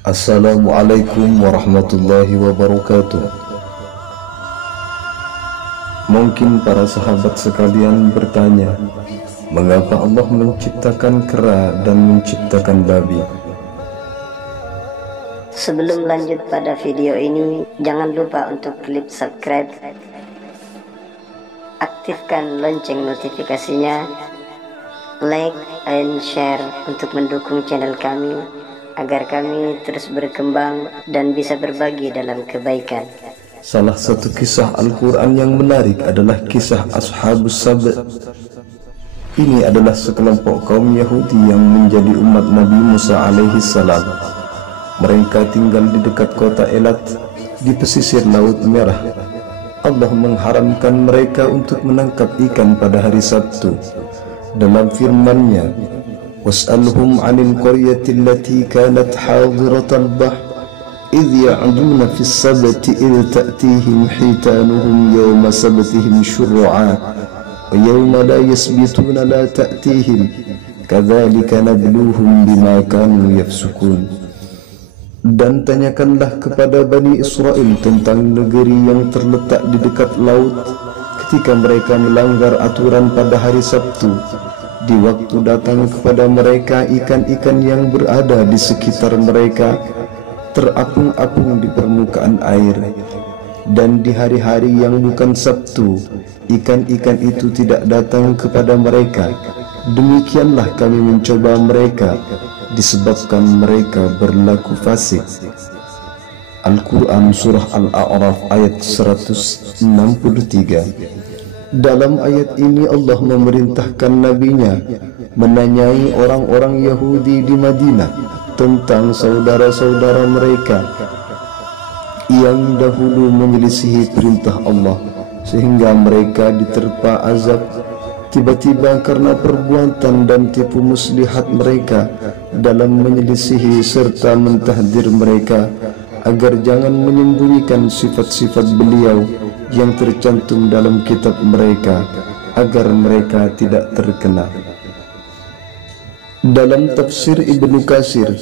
Assalamualaikum warahmatullahi wabarakatuh. Mungkin para sahabat sekalian bertanya, mengapa Allah menciptakan kera dan menciptakan babi? Sebelum lanjut pada video ini, jangan lupa untuk klik subscribe, aktifkan lonceng notifikasinya, like and share untuk mendukung channel kami agar kami terus berkembang dan bisa berbagi dalam kebaikan. Salah satu kisah Al-Quran yang menarik adalah kisah Ashabus Sab'. Ini adalah sekelompok kaum Yahudi yang menjadi umat Nabi Musa alaihi salam. Mereka tinggal di dekat kota Elat di pesisir Laut Merah. Allah mengharamkan mereka untuk menangkap ikan pada hari Sabtu. Dalam firman-Nya, "Was'alhum 'anil qaryati allati kanat hadiratal bahr idh ya'duna fis sabti idh ta'tihim hitanuhum yawma sabtihim syur'a wa yawma la yasbituna la ta'tihim kadzalika nabluhum bima kanu yafsukun." Dan tanyakanlah kepada Bani Israel tentang negeri yang terletak di dekat laut ketika mereka melanggar aturan pada hari Sabtu. Di waktu datang kepada mereka ikan-ikan yang berada di sekitar mereka terapung-apung di permukaan air. Dan di hari-hari yang bukan Sabtu, ikan-ikan itu tidak datang kepada mereka. Demikianlah kami mencoba mereka disebabkan mereka berlaku fasik. Al-Quran Surah Al-A'raf ayat 163. Dalam ayat ini Allah memerintahkan nabinya menanyai orang-orang Yahudi di Madinah tentang saudara-saudara mereka yang dahulu menyelisihi perintah Allah sehingga mereka diterpa azab tiba-tiba karena perbuatan dan tipu muslihat mereka dalam menyelisihi serta mentahdir mereka agar jangan menyembunyikan sifat-sifat beliau yang tercantum dalam kitab mereka agar mereka tidak terkena. Dalam tafsir Ibnu Katsir,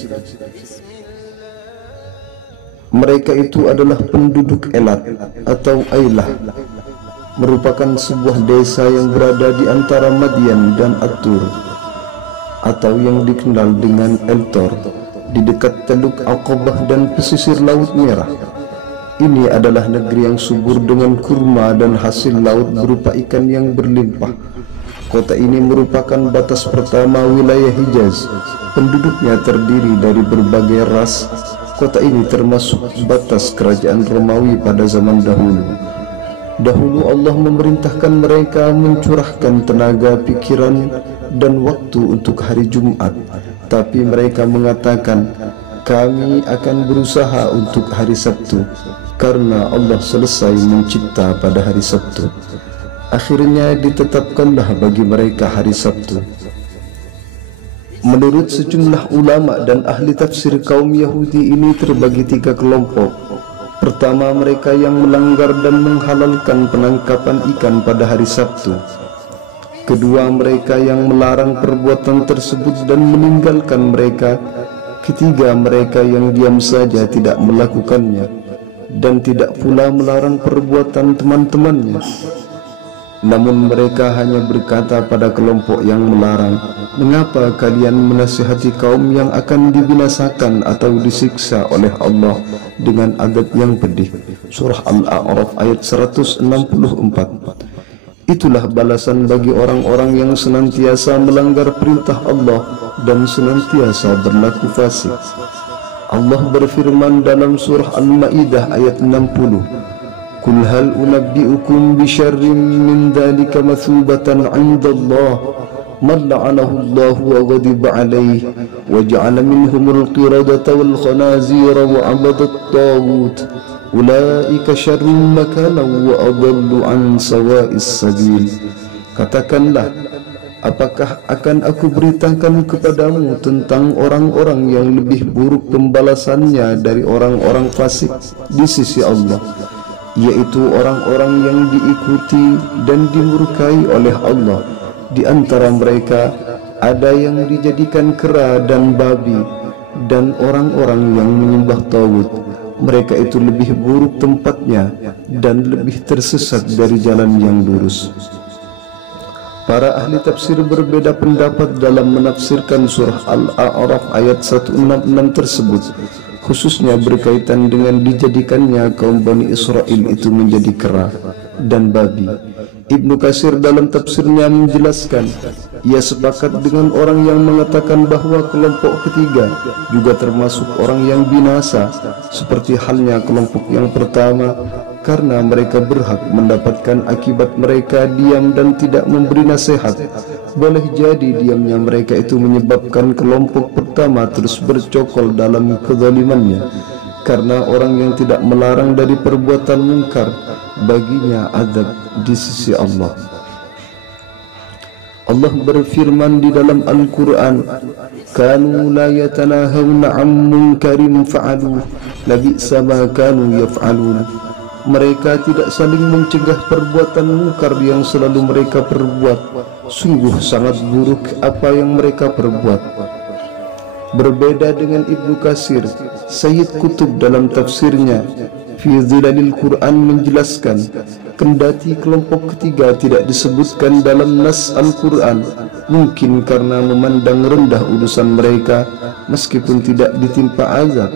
mereka itu adalah penduduk Elat atau Ailah, merupakan sebuah desa yang berada di antara Madian dan At-Tur atau yang dikenal dengan El-Tor di dekat Teluk Aqabah dan pesisir Laut Merah. Ini adalah negeri yang subur dengan kurma dan hasil laut berupa ikan yang berlimpah. Kota ini merupakan batas pertama wilayah Hijaz. Penduduknya terdiri dari berbagai ras. Kota ini termasuk batas kerajaan Romawi pada zaman dahulu. Dahulu Allah memerintahkan mereka mencurahkan tenaga, pikiran, dan waktu untuk hari Jumat. Tapi mereka mengatakan, kami akan berusaha untuk hari Sabtu, karena Allah selesai mencipta pada hari Sabtu. Akhirnya ditetapkanlah bagi mereka hari Sabtu. Menurut sejumlah ulama dan ahli tafsir, kaum Yahudi ini terbagi 3 kelompok. Pertama, mereka yang melanggar dan menghalalkan penangkapan ikan pada hari Sabtu. Kedua, mereka yang melarang perbuatan tersebut dan meninggalkan mereka. Ketiga, mereka yang diam saja tidak melakukannya dan tidak pula melarang perbuatan teman-temannya. Namun mereka hanya berkata pada kelompok yang melarang, "Mengapa kalian menasihati kaum yang akan dibinasakan atau disiksa oleh Allah dengan azab yang pedih?" Surah Al-A'raf ayat 164. Itulah balasan bagi orang-orang yang senantiasa melanggar perintah Allah dan senantiasa berlaku fasik. Allah berfirman dalam surah Al-Maidah ayat 60, "Qul hal unabbi'ukum bi syarrin min dzalika mathubatan 'indallah man la'anahu Allah wa ghadiba 'alayhi wa ja'ala minhumul qiradata wal khanazira wa 'abadat taghut ulaika syarrun makanan wa adallu 'an sawa'is sabil." Katakanlah, apakah akan aku beritakan kepadamu tentang orang-orang yang lebih buruk pembalasannya dari orang-orang fasik di sisi Allah, yaitu orang-orang yang diikuti dan dimurkai oleh Allah. Di antara mereka ada yang dijadikan kera dan babi, dan orang-orang yang menyembah tauhid, mereka itu lebih buruk tempatnya dan lebih tersesat dari jalan yang lurus. Para ahli tafsir berbeda pendapat dalam menafsirkan surah Al-A'raf ayat 166 tersebut, khususnya berkaitan dengan dijadikannya kaum Bani Israel itu menjadi kera dan babi. Ibnu Katsir dalam tafsirnya menjelaskan, ia sepakat dengan orang yang mengatakan bahwa kelompok ketiga juga termasuk orang yang binasa, seperti halnya kelompok yang pertama, karena mereka berhak mendapatkan akibat mereka diam dan tidak memberi nasihat. Boleh jadi diamnya mereka itu menyebabkan kelompok pertama terus bercokol dalam kezalimannya, karena orang yang tidak melarang dari perbuatan mungkar baginya azab di sisi Allah. Allah berfirman di dalam Al-Quran, "Kanu la yatanahawna 'an munkarin fa'alu, labi'sa ma kanu yaf'alun." Mereka tidak saling mencegah perbuatan mungkar yang selalu mereka perbuat. Sungguh sangat buruk apa yang mereka perbuat. Berbeda dengan Ibnu Katsir, Sayyid Qutb dalam tafsirnya Fi Zilalil Quran menjelaskan, kendati kelompok ketiga tidak disebutkan dalam nas Al-Quran, mungkin karena memandang rendah urusan mereka meskipun tidak ditimpa azab,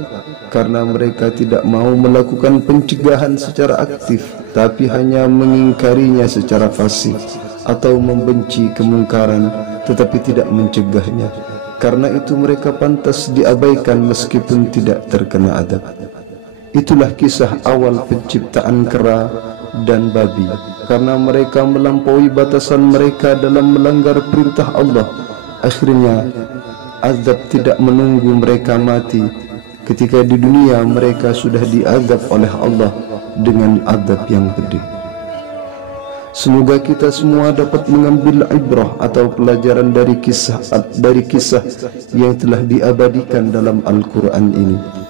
karena mereka tidak mau melakukan pencegahan secara aktif, tapi hanya mengingkarinya secara fasih, atau membenci kemungkaran tetapi tidak mencegahnya. Karena itu mereka pantas diabaikan meskipun tidak terkena adab. Itulah kisah awal penciptaan kera dan babi, karena mereka melampaui batasan mereka dalam melanggar perintah Allah. Akhirnya azab tidak menunggu mereka mati. Ketika di dunia mereka sudah diazab oleh Allah dengan azab yang pedih. Semoga kita semua dapat mengambil ibrah atau pelajaran dari kisah yang telah diabadikan dalam Al-Quran ini.